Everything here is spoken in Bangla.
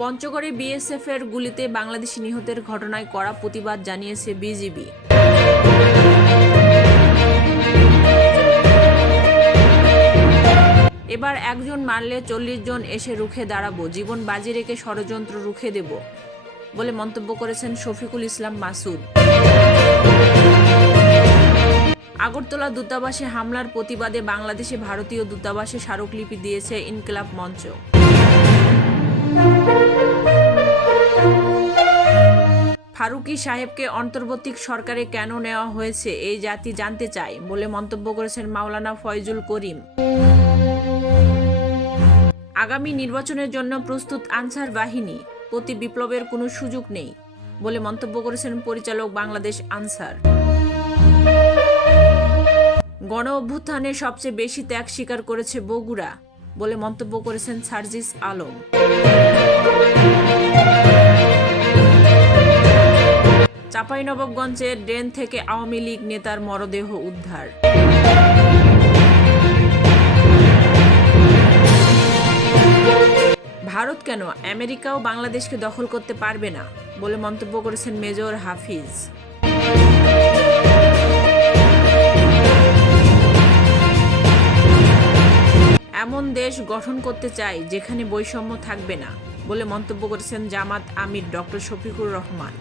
পঞ্চগড়ে বিএসএফের গুলিতে বাংলাদেশি নিহতের ঘটনায় কড়া প্রতিবাদ জানিয়েছে বিজিবি। এবার একজন মারলে 40 জন এসে রুখে দাঁড়াবো, জীবন বাজি রেখে ষড়যন্ত্র রুখে দেব বলে মন্তব্য করেছেন শফিকুল ইসলাম মাসুদ। আগরতলা দূতাবাসে হামলার প্রতিবাদে বাংলাদেশে ভারতীয় দূতাবাসে স্মারকলিপি দিয়েছে ইনকিলাব মঞ্চ। ফারুকী সাহেবকে অন্তর্বর্তী সরকারে কেন নেওয়া হয়েছে এই জাতি জানতে চায় বলে মন্তব্য করেছেন মাওলানা ফয়জুল করিম। আগামী নির্বাচনের জন্য প্রস্তুত আনসার বাহিনী, প্রতি বিপ্লবের কোনো সুযোগ নেই বলে মন্তব্য করেছেন পরিচালক বাংলাদেশ আনসার। গণ অভ্যুত্থানে সবচেয়ে বেশি ত্যাগ স্বীকার করেছে বগুড়া বলে মন্তব্য করেছেন সার্জিস আলম। চাঁপাইনবাবগঞ্জের ড্রেন থেকে আওয়ামী লীগ নেতার মরদেহ উদ্ধার। ভারত কেন আমেরিকাও বাংলাদেশকে দখল করতে পারবে না বলে মন্তব্য করেছেন মেজর হাফিজ। এমন দেশ গঠন করতে চাই যেখানে বৈষম্য থাকবে না বলে মন্তব্য করেছেন জামাত আমির ডক্টর শফিকুর রহমান।